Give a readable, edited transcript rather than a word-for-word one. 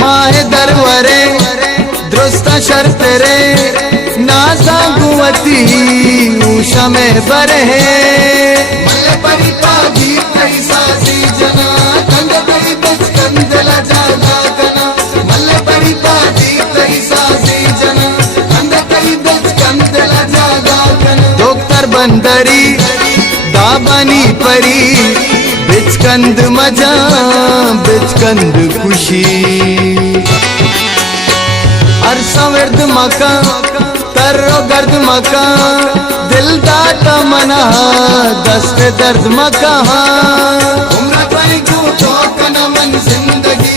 माहे दरवरे दुरुस्त शर्त रे ना सांगुवती उषा में बरे मल्ले परी पागी कैसा सी जना कंद कई बच कंदला जागा कना मल्ले परी पागी कैसा सी जना कंद कई बच कंदला जागा कना डॉक्टर बंदरी दाबनी परी बिचकंद मजा बिचकंद खुशी अरसा वर्द मका तर्रो गर्द मका दिल दाता मना दस्त दर्द मका उम्र पाई को तो कना मन जिंदगी